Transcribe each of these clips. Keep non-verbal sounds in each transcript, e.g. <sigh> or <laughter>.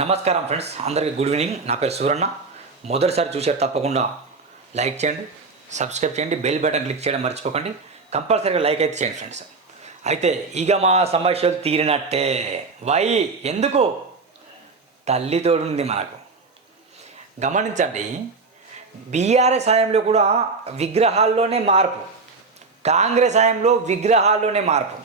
నమస్కారం ఫ్రెండ్స్ అందరికీ good evening. నా పేరు సూరన్న మొదటిసారి చూసారు తప్పకుండా లైక్ చేయండి సబ్స్క్రైబ్ చేయండి బెల్ బటన్ క్లిక్ చేయడం మర్చిపోకండి. కంపల్సరీగా లైక్ అయితే చేయండి ఫ్రెండ్స్. అయితే ఇక మా సమస్యలు తీరినట్టే. వై? ఎందుకు? తల్లి తోడుంది మనకు. గమనించండి బీఆర్ఎస్ హయాంలో కూడా విగ్రహాల్లోనే మార్పు. కాంగ్రెస్ హయాంలో విగ్రహాల్లోనే మార్పు.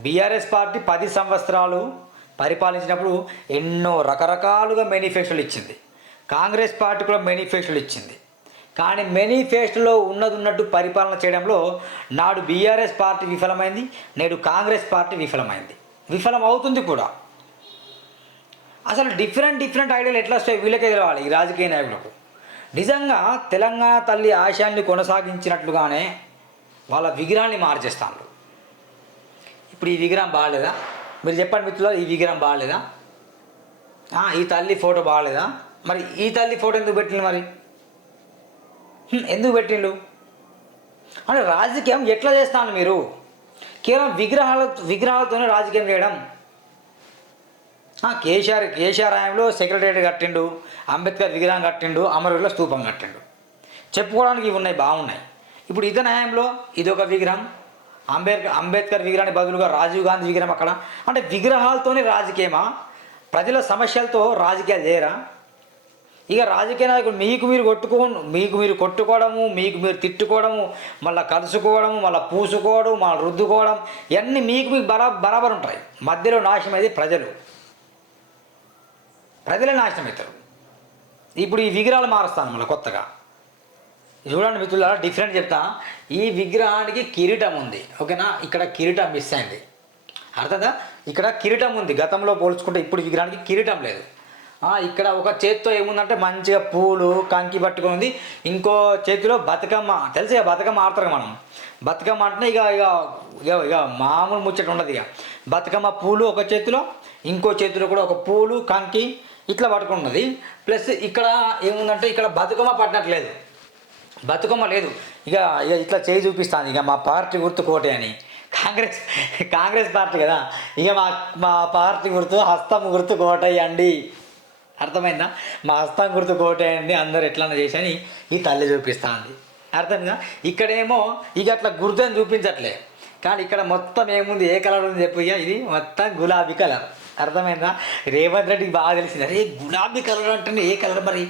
బీఆర్ఎస్ పార్టీ పది సంవత్సరాలు పరిపాలించినప్పుడు ఎన్నో రకరకాలుగా మేనిఫెస్టోలు ఇచ్చింది. కాంగ్రెస్ పార్టీ కూడా మేనిఫెస్టోలు ఇచ్చింది. కానీ మేనిఫెస్టోలో ఉన్నది ఉన్నట్టు పరిపాలన చేయడంలో నాడు బీఆర్ఎస్ పార్టీ విఫలమైంది నేడు కాంగ్రెస్ పార్టీ విఫలమైంది. విఫలం అవుతుంది కూడా. అసలు డిఫరెంట్ డిఫరెంట్ ఐడియాలు ఎట్లా వస్తాయి వీళ్ళకే తెలవాలి ఈ రాజకీయ నాయకులకు. నిజంగా తెలంగాణ తల్లి ఆశయాన్ని కొనసాగించినట్లుగానే వాళ్ళ విగ్రహాన్ని మార్చేస్తాను ఇప్పుడు ఈ విగ్రహం బాగాలేదా? మీరు చెప్పండి మిత్రులు ఈ విగ్రహం బాగాలేదా? ఈ తల్లి ఫోటో బాగాలేదా? మరి ఈ తల్లి ఫోటో ఎందుకు పెట్టిండు మరి? ఎందుకు పెట్టిండు అంటే రాజకీయం ఎట్లా చేస్తాను మీరు? కేవలం విగ్రహాల విగ్రహాలతోనే రాజకీయం చేయడం. కేసీఆర్ కేసీఆర్ హయాంలో కట్టిండు అంబేద్కర్ విగ్రహం కట్టిండు అమరవీరుల స్తూపం కట్టిండు. చెప్పుకోవడానికి ఇవి ఉన్నాయి బాగున్నాయి. ఇప్పుడు ఇతని హయాంలో ఇదొక విగ్రహం. అంబేద్కర్ అంబేద్కర్ విగ్రహానికి బదులుగా రాజీవ్ గాంధీ విగ్రహం అక్కడ. అంటే విగ్రహాలతోనే రాజకీయమా? ప్రజల సమస్యలతో రాజకీయాలు చేయరా? ఇక రాజకీయ నాయకుడు మీకు మీరు కొట్టుకో మీకు మీరు కొట్టుకోవడము మీకు మీరు తిట్టుకోవడము మళ్ళీ కలుసుకోవడము మళ్ళీ పూసుకోవడం మళ్ళీ రుద్దుకోవడం ఇవన్నీ మీకు మీకు బరా బరాబర్ ఉంటాయి. మధ్యలో నాశనం అయితే ప్రజలు. ప్రజలే నాశనం అవుతారు. ఇప్పుడు ఈ విగ్రహాలు మారుస్తాను మళ్ళీ కొత్తగా. చూడండి మిత్రులారా డిఫరెంట్ చెప్తా. ఈ విగ్రహానికి కిరీటం ఉంది. ఓకేనా? ఇక్కడ కిరీటం మిస్ అయింది. అర్థదా ఇక్కడ కిరీటం ఉంది. గతంలో పోల్చుకుంటే ఇప్పుడు విగ్రహానికి కిరీటం లేదు. ఇక్కడ ఒక చేత్తో ఏముందంటే మంచిగా పూలు కంకి పట్టుకుని ఉంది. ఇంకో చేతిలో బతుకమ్మ. తెలుసు ఇక బతుకమ్మ ఆడతారు మనం. బతుకమ్మ అంటే ఇక ఇక ఇక ఇక మామూలు ముచ్చట ఉండదు ఇక. బతుకమ్మ పూలు ఒక చేతిలో ఇంకో చేతిలో కూడా ఒక పూలు కంకి ఇట్లా పట్టుకున్నది ప్లస్ ఇక్కడ ఏముందంటే ఇక్కడ బతుకమ్మ పట్టినట్లేదు. బతుకమ్మ లేదు. ఇక ఇక ఇట్లా చేయి చూపిస్తాను ఇక మా పార్టీ గుర్తు కోటే అని. కాంగ్రెస్ కాంగ్రెస్ పార్టీ కదా. ఇక మా మా పార్టీ గుర్తు హస్తం గుర్తు కోటయ్యండి. అర్థమైందా? మా హస్తం గుర్తు కోటేయండి అందరు ఎట్లన్నా చేసని ఈ తల్లి చూపిస్తుంది. అర్థంగా ఇక్కడేమో ఇక అట్లా గుర్తుని చూపించట్లే. కానీ ఇక్కడ మొత్తం ఏముంది? ఏ కలర్ ఉంది చెప్పు ఇక? ఇది మొత్తం గులాబీ కలర్. అర్థమైందా? రేవంత్ రెడ్డికి బాగా తెలిసింది. అరే గులాబీ కలర్ అంటే ఏ కలర్ మరి?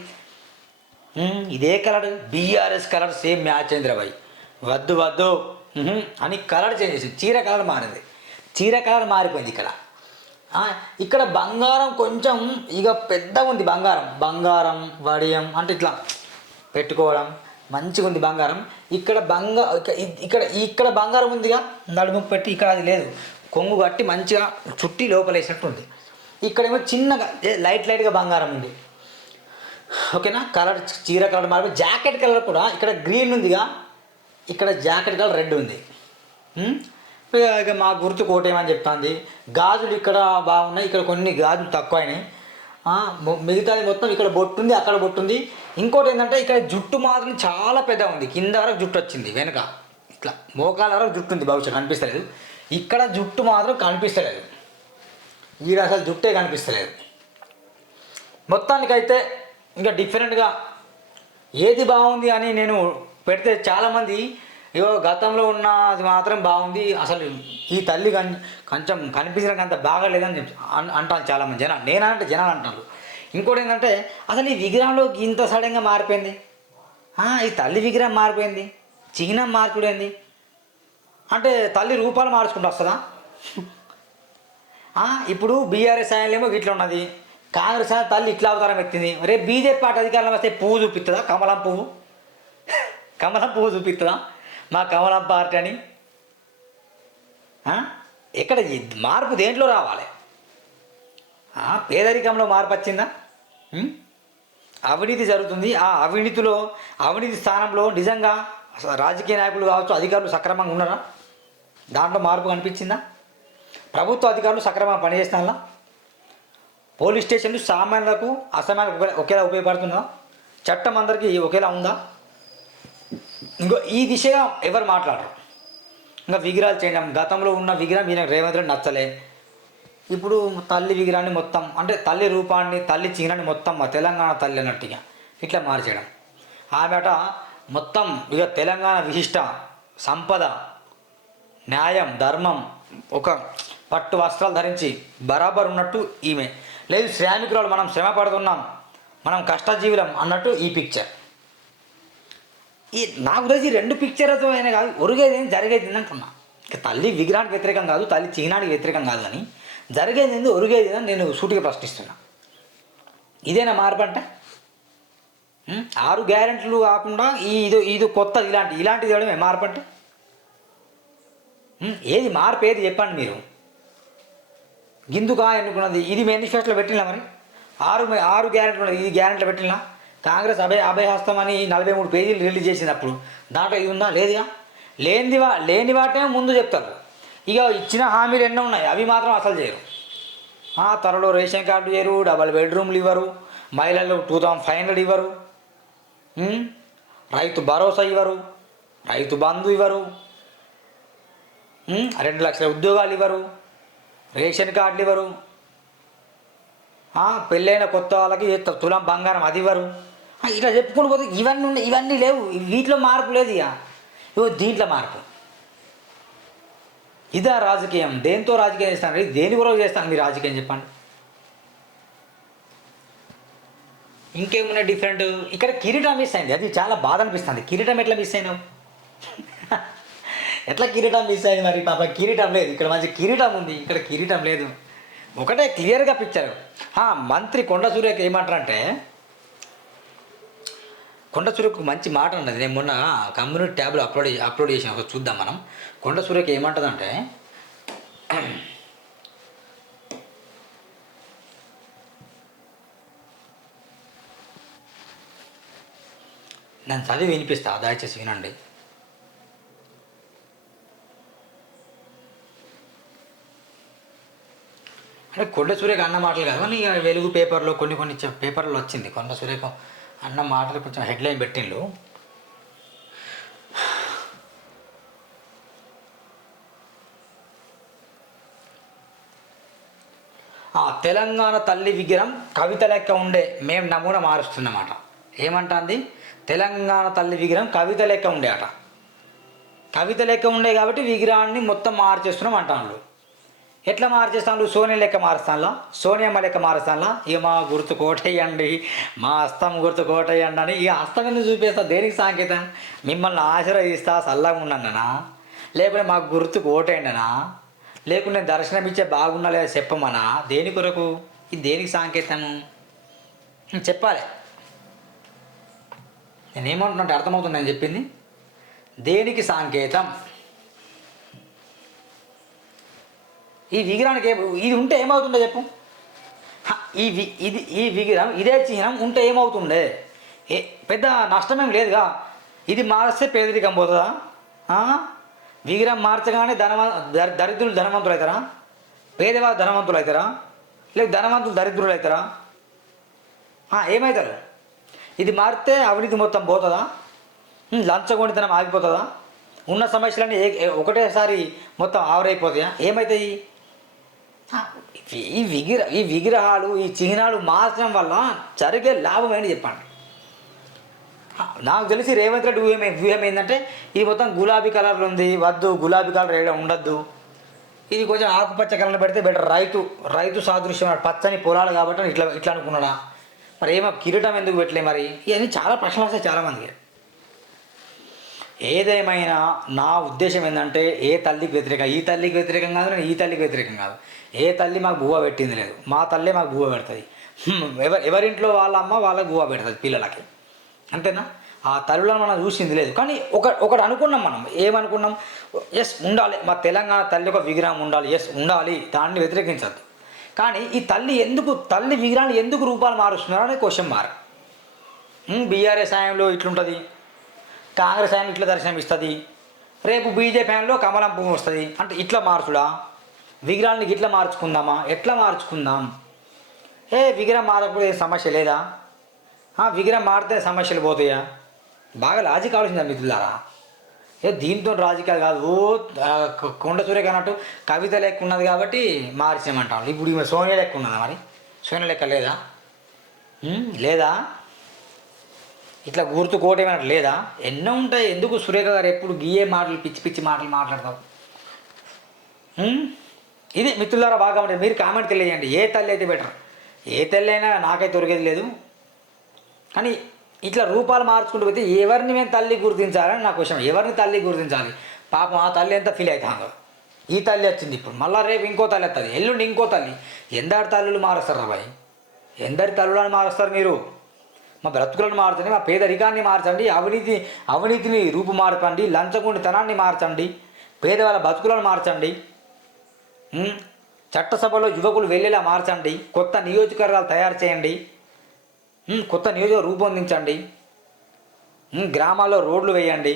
ఇదే colour. BRS colour same match అయింది బాయ్. వద్దు వద్దు. అని కలర్ చేంజ్ చేసింది. చీర కలర్ మారింది. చీర కలర్ మారిపోయింది ఇక్కడ. ఇక్కడ బంగారం కొంచెం ఇక పెద్దగా ఉంది బంగారం. బంగారం వడియం అంటే ఇట్లా పెట్టుకోవడం మంచిగా ఉంది బంగారం. ఇక్కడ బంగా ఇక్కడ ఇక్కడ బంగారం ఉందిగా నడుము పెట్టి ఇక్కడ అది లేదు. కొంగు కట్టి మంచిగా చుట్టి లోపలేసినట్టు ఉంది. ఇక్కడేమో చిన్నగా లైట్ లైట్గా బంగారం ఉంది. ఓకేనా? కలర్ చీర కలర్ మార్పు జాకెట్ కలర్ కూడా ఇక్కడ గ్రీన్ ఉందిగా. ఇక్కడ జాకెట్ కలర్ రెడ్ ఉంది. ఇక మా గుర్తు కోటేమని చెప్తాంది? గాజులు ఇక్కడ బాగున్నాయి ఇక్కడ కొన్ని గాజులు తక్కువ అయినాయి మిగతాది మొత్తం ఇక్కడ బొట్టు ఉంది అక్కడ బొట్టు ఉంది. ఇంకోటి ఏంటంటే ఇక్కడ జుట్టు మాత్రం చాలా పెద్దగా ఉంది. కింద వరకు జుట్టు వచ్చింది వెనుక. ఇట్లా మోకాల వరకు జుట్టు ఉంది బహుశా కనిపిస్తలేదు. ఇక్కడ జుట్టు మాత్రం కనిపిస్తలేదు. ఈడ అసలు జుట్టే కనిపిస్తలేదు. మొత్తానికైతే ఇంకా డిఫరెంట్గా ఏది బాగుంది అని నేను పెడితే చాలామంది ఇగో గతంలో ఉన్నది మాత్రం బాగుంది అసలు ఈ తల్లి కన్ కొంచెం కనిపించడానికి అంత బాగాలేదని చెప్పి అన్- అంటాను చాలామంది జనాలు. నేనంటే జనాలు అంటారు. ఇంకోటి ఏంటంటే అసలు ఈ విగ్రహంలో ఇంత సడన్గా మారిపోయింది? ఈ తల్లి విగ్రహం మారిపోయింది చిహ్నం మార్పుడైంది. అంటే తల్లి రూపాలు మార్చుకుంటూ వస్తుందా? ఇప్పుడు బీఆర్ఎస్ ఏమో ఇట్లా ఉన్నది కాంగ్రెస్ తల్లి ఇట్లా అవతారం ఎత్తింది రే బీజేపీ పార్టీ అధికారంలో వస్తే పువ్వు చూపిస్తుందా కమలం పువ్వు? <laughs> కమలం పువ్వు చూపిస్తుందా మా కమలం పార్టీ అని. ఇక్కడ మార్పు దేంట్లో రావాలి? పేదరికంలో మార్పు వచ్చిందా? అవినీతి జరుగుతుంది. ఆ అవినీతిలో అవినీతి స్థానంలో నిజంగా రాజకీయ నాయకులు కావచ్చు అధికారులు సక్రమంగా ఉన్నారా? దాంట్లో మార్పు కనిపించిందా? ప్రభుత్వ అధికారులు సక్రమంగా పనిచేస్తారా పోలీస్ స్టేషన్లు సామాన్యులకు అసామాన్యులకు ఒకేలా ఉపయోగపడుతుందా? చట్టం అందరికీ ఒకేలా ఉందా? ఇంకో ఈ దిశగా ఎవరు మాట్లాడరు? ఇంకా విగ్రహాలు చేయడం గతంలో ఉన్న విగ్రహం ఈయన రేవంత్ రెడ్డి నచ్చలే. ఇప్పుడు తల్లి విగ్రహాన్ని మొత్తం అంటే తల్లి రూపాన్ని తల్లి చిహ్నాన్ని మొత్తం మా తెలంగాణ తల్లి అన్నట్టుగా ఇట్లా మార్చేయడం. ఆమెట మొత్తం ఇక తెలంగాణ విశిష్ట సంపద న్యాయం ధర్మం ఒక పట్టు వస్త్రాలు ధరించి బరాబర్ ఉన్నట్టు ఈమె. లేదు శ్రామికురాలు మనం శ్రమ పడుతున్నాం. మనం కష్టజీవులం అన్నట్టు ఈ పిక్చర్ ఈ నాకు తెలిసి రెండు పిక్చర్తో అయినా కాదు ఒరిగేది ఏం జరిగేది అంటున్నా. ఇక తల్లి విగ్రహానికి వ్యతిరేకం కాదు తల్లి చిహ్నానికి వ్యతిరేకం కాదు కానీ జరిగేది ఏంది ఒరిగేది అని నేను సూటిగా ప్రశ్నిస్తున్నా. ఇదేనా మార్పు అంటే? ఆరు గ్యారెంటీలు కాకుండా ఈ ఇది ఇది కొత్త ఇలాంటి ఇలాంటిది ఇవ్వడమే మార్పు అంటే? ఏది మార్పు ఏది చెప్పండి మీరు? ఎందుకు ఎన్నుకున్నది? ఇది మేనిఫెస్టోలో పెట్టినా మరి? ఆరు ఆరు గ్యారెంటీ ఉన్నది. ఇది గ్యారెంటీలో పెట్టినా కాంగ్రెస్ అభయ అభయహస్తం అని నలభై మూడు పేజీలు రిలీజ్ చేసినప్పుడు దాంట్లో ఇది ఉందా? లేదుగా? లేనిది వా లేని వాటే ముందు చెప్తారు. ఇక ఇచ్చిన హామీలు ఎన్నో ఉన్నాయి. అవి మాత్రం అసలు చేయరు. త్వరలో రేషన్ కార్డు చేయరు డబల్ బెడ్రూమ్లు ఇవ్వరు మహిళలు టూ థౌసండ్ ఫైవ్ హండ్రెడ్ ఇవ్వరు రైతు భరోసా ఇవ్వరు రైతు బంధు ఇవ్వరు రెండు లక్షల ఉద్యోగాలు ఇవ్వరు రేషన్ కార్డులు ఇవ్వరు. పెళ్ళైన కొత్త వాళ్ళకి తులం బంగారం అది ఇవ్వరు. ఇట్లా చెప్పుకుని పోతే ఇవన్నీ ఉన్నాయి ఇవన్నీ లేవు. వీటిలో మార్పు లేదు ఇక. ఇగో దీంట్లో మార్పు. ఇదా రాజకీయం. దేంతో రాజకీయం చేస్తాను? దేని కొరకు చేస్తాను మీరు రాజకీయం చెప్పండి. ఇంకేమున్నాయి డిఫరెంట్ ఇక్కడ కిరీటం మిస్ అయింది. అది చాలా బాధ అనిపిస్తుంది. కిరీటం ఎట్లా మిస్ అయినావు? ఎట్లా కిరీటం మిస్ అయింది మరి? పాప కిరీటం లేదు. ఇక్కడ మంచి కిరీటం ఉంది. ఇక్కడ కిరీటం లేదు. ఒకటే క్లియర్గా పిక్చర్ మంత్రి కొండ సూర్యకి ఏమంటారంటే కొండ సూర్యకు మంచి మాట ఉన్నది నేను మొన్న కమ్యూనిటీ ట్యాబ్లో అప్లోడ్ అప్లోడ్ చేసిన. ఒకసారి చూద్దాం మనం. కొండ సూర్యకి ఏమంటుందంటే నేను చదివి వినిపిస్తా. దయచేసి వినండి. అంటే కొండ సురేఖ అన్న మాటలు కాదు. కానీ వెలుగు పేపర్లో కొన్ని కొన్ని పేపర్లు వచ్చింది. కొండ సురేఖ అన్న మాటలు కొంచెం హెడ్లైన్ పెట్టిండ్రు ఆ తెలంగాణ తల్లి విగ్రహం కవిత లెక్క ఉండే మేము నమూనా మారుస్తున్నమాట ఏమంటుంది? తెలంగాణ తల్లి విగ్రహం కవిత లెక్క ఉండే అట. కవిత లెక్క ఉండే కాబట్టి విగ్రహాన్ని మొత్తం మార్చేస్తున్నాం అంటాను ఎట్లా మార్చేస్తాను సోనియా లెక్క మారుస్తానులా? సోనియమ్మ లెక్క మారుస్తానులా? ఇక మా గుర్తు కోటేయండి మా హస్తం గుర్తు కోటేయండి అని ఈ హస్తం ఎందుకు చూపిస్తా? దేనికి సాంకేతం? మిమ్మల్ని ఆశీర్వదిస్తా చల్లగా ఉన్నానన్నా లేకుంటే మాకు గుర్తు కోటేయండినా లేకుంటే నేను దర్శనం ఇచ్చే బాగున్నా లేదా చెప్పమనా? దేని కొరకు? ఇది దేనికి సాంకేతము చెప్పాలి. నేనేమంటున్నా అంటే అర్థమవుతుంది నేను చెప్పింది. దేనికి సాంకేతం? ఈ విగ్రహానికి ఇది ఉంటే ఏమవుతుండే చెప్పు? ఈ వి ఇది ఈ విగ్రహం ఇదే చిహ్నం ఉంటే ఏమవుతుండే? ఏ పెద్ద నష్టమేం లేదుగా? ఇది మారిస్తే పేదరికం పోతుందా? విగ్రహం మార్చగానే ధనవ దరిద్రులు ధనవంతులు అవుతారా పేదవారు ధనవంతులు అవుతారా లేక ధనవంతులు దరిద్రులు అవుతారా ఏమవుతారు ఇది మారితే అవినీతి మొత్తం పోతుందా? లంచగొండితనం ఆగిపోతుందా? ఉన్న సమస్యలన్నీ ఏ ఒకటేసారి మొత్తం ఆవరైపోతాయా? ఏమవుతాయి ఈ- విగ్రహ ఈ విగ్రహాలు ఈ చిహ్నాలు మార్చడం వల్ల జరిగే లాభం ఏంటి చెప్పండి? నాకు తెలిసి రేవంత్ రెడ్డి వ్యూహం వ్యూహం ఏంటంటే ఇది మొత్తం గులాబీ కలర్లో ఉంది వద్దు గులాబీ కలర్ వేయడం ఉండద్దు. ఇది కొంచెం ఆకుపచ్చ కలర్ పెడితే బెటర్. రైతు రైతు సాదృశ్యం పచ్చని పొలాలు కాబట్టి ఇట్లా ఇట్లా అనుకున్నాడా? మరి ఏమో కిరీటం ఎందుకు పెట్టలే మరి? ఇవన్నీ చాలా ప్రశ్నలు వస్తాయి చాలామందికి. ఏదేమైనా నా ఉద్దేశం ఏంటంటే ఏ తల్లికి వ్యతిరేకం ఈ తల్లికి వ్యతిరేకం కాదు నేను ఈ తల్లికి వ్యతిరేకం కాదు. ఏ తల్లి మాకు బువ్వ పెట్టింది లేదు. మా తల్లే మాకు బువ్వ పెడుతుంది. ఎవరి ఎవరింట్లో వాళ్ళ అమ్మ వాళ్ళకి బువ్వ పెడుతుంది పిల్లలకి. అంతేనా? ఆ తల్లులను మనం చూసింది లేదు. కానీ ఒక ఒకటి అనుకున్నాం మనం. ఏమనుకున్నాం? ఎస్ ఉండాలి. మా తెలంగాణ తల్లి ఒక విగ్రహం ఉండాలి. ఎస్ ఉండాలి. దాన్ని వ్యతిరేకించద్దు. కానీ ఈ తల్లి ఎందుకు తల్లి విగ్రహాన్ని ఎందుకు రూపాలు మారుస్తున్నారు అనే క్వశ్చన్ మార్క్ బీఆర్ఎస్ సాయంలో ఇట్లుంటుంది. కాంగ్రెస్ ఆయన ఇట్లా దర్శనం ఇస్తుంది. రేపు బీజేపీ ఆయనలో కమలం పువ్వు వస్తుంది. అంటే ఇట్లా మార్చుడా? విగ్రహాన్ని ఇట్లా మార్చుకుందామా? ఎట్లా మార్చుకుందాం? ఏ విగ్రహం మారకపోతే సమస్య లేదా? విగ్రహం మారితే సమస్యలు పోతాయా? బాగా లాజిక్ ఆలోచించాలి మిత్రులారా. ఏ దీంతో రాజకీయాలు కాదు. ఓ కొండ సూర్య అన్నట్టు కవిత లెక్క ఉన్నది కాబట్టి మార్చామంటాం ఇప్పుడు ఈమె సోనియా లెక్క ఉన్నదా మరి? సోనియా లెక్క లేదా? లేదా? ఇట్లా గుర్తు కోటేమైనా లేదా? ఎన్నో ఉంటాయి. ఎందుకు సురేఖ గారు ఎప్పుడు గీయే మాటలు పిచ్చి పిచ్చి మాటలు మాట్లాడతావు ఇది మిత్రులారా బాగా ఉంటుంది మీరు కామెంట్ తెలియజేయండి. ఏ తల్లి అయితే బెటర్ ఏ తల్లి అయినా నాకైతే దొరికేది లేదు. కానీ ఇట్లా రూపాలు మార్చుకుంటూ పోతే ఎవరిని మేము తల్లి గుర్తించాలని నా క్వశ్చన్ ఎవరిని తల్లి గుర్తించాలి? పాపం ఆ తల్లి ఎంత ఫీల్ అవుతుందో. ఈ తల్లి వచ్చింది ఇప్పుడు. మళ్ళీ రేపు ఇంకో తల్లి వస్తుంది ఎల్లుండి ఇంకో తల్లి. ఎందరి తల్లులు మారుస్తారు రాబాయి ఎందరి తల్లులను మారుస్తారు మీరు? మా బ్రతుకులను మార్చండి మా పేదరికాన్ని మార్చండి అవినీతి అవినీతిని రూపు మార్చండి లంచగొండితనాన్ని మార్చండి పేదవాళ్ళ బతుకులను మార్చండి చట్టసభలో యువకులు వెళ్ళేలా మార్చండి కొత్త నియోజకవర్గాలు తయారు చేయండి కొత్త నియోజకవర్గం రూపొందించండి గ్రామాల్లో రోడ్లు వేయండి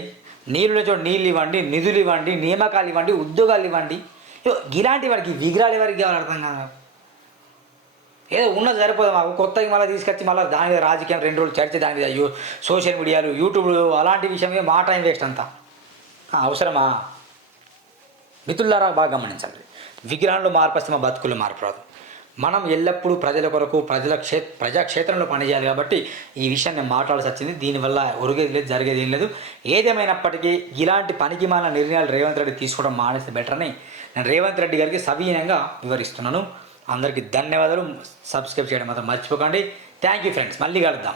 నీళ్ళు చోటు నీళ్ళు ఇవ్వండి నిధులు ఇవ్వండి నియామకాలు ఇవ్వండి ఉద్యోగాలు ఇవ్వండి. ఇలాంటి వారికి విగ్రహాలు ఎవరికి కావాలి అర్థం కాదు? ఏదో ఉన్నది సరిపోదు మాకు. కొత్తగా మళ్ళీ తీసుకొచ్చి మళ్ళీ దాని మీద రాజకీయం రెండు రోజులు చర్చ దాని మీద. యూ సోషల్ మీడియాలు యూట్యూబ్ అలాంటి విషయం మీద మా టైం వేస్ట్ అంతా. అవసరమా? మిత్రులారా బాగా గమనించండి. విగ్రహంలో మార్పు వస్తే మా బతుకులు మార్పు రాదు మనం ఎల్లప్పుడూ ప్రజల కొరకు ప్రజల క్షే ప్రజాక్షేత్రంలో పనిచేయాలి కాబట్టి ఈ విషయాన్ని నేను మాట్లాడాల్సి వచ్చింది. దీనివల్ల ఒరిగేది లేదు జరిగేది ఏం లేదు. ఏదేమైనప్పటికీ ఇలాంటి పనికి మాల నిర్ణయాలు రేవంత్ రెడ్డి తీసుకోవడం మానేస్తే బెటర్ అని నేను రేవంత్ రెడ్డి గారికి సవీనంగా వివరిస్తున్నాను. అందరికీ ధన్యవాదాలు. సబ్స్క్రైబ్ చేయడం మాత్రం మర్చిపోకండి. థ్యాంక్ యూ ఫ్రెండ్స్ మళ్ళీ కలుద్దాం.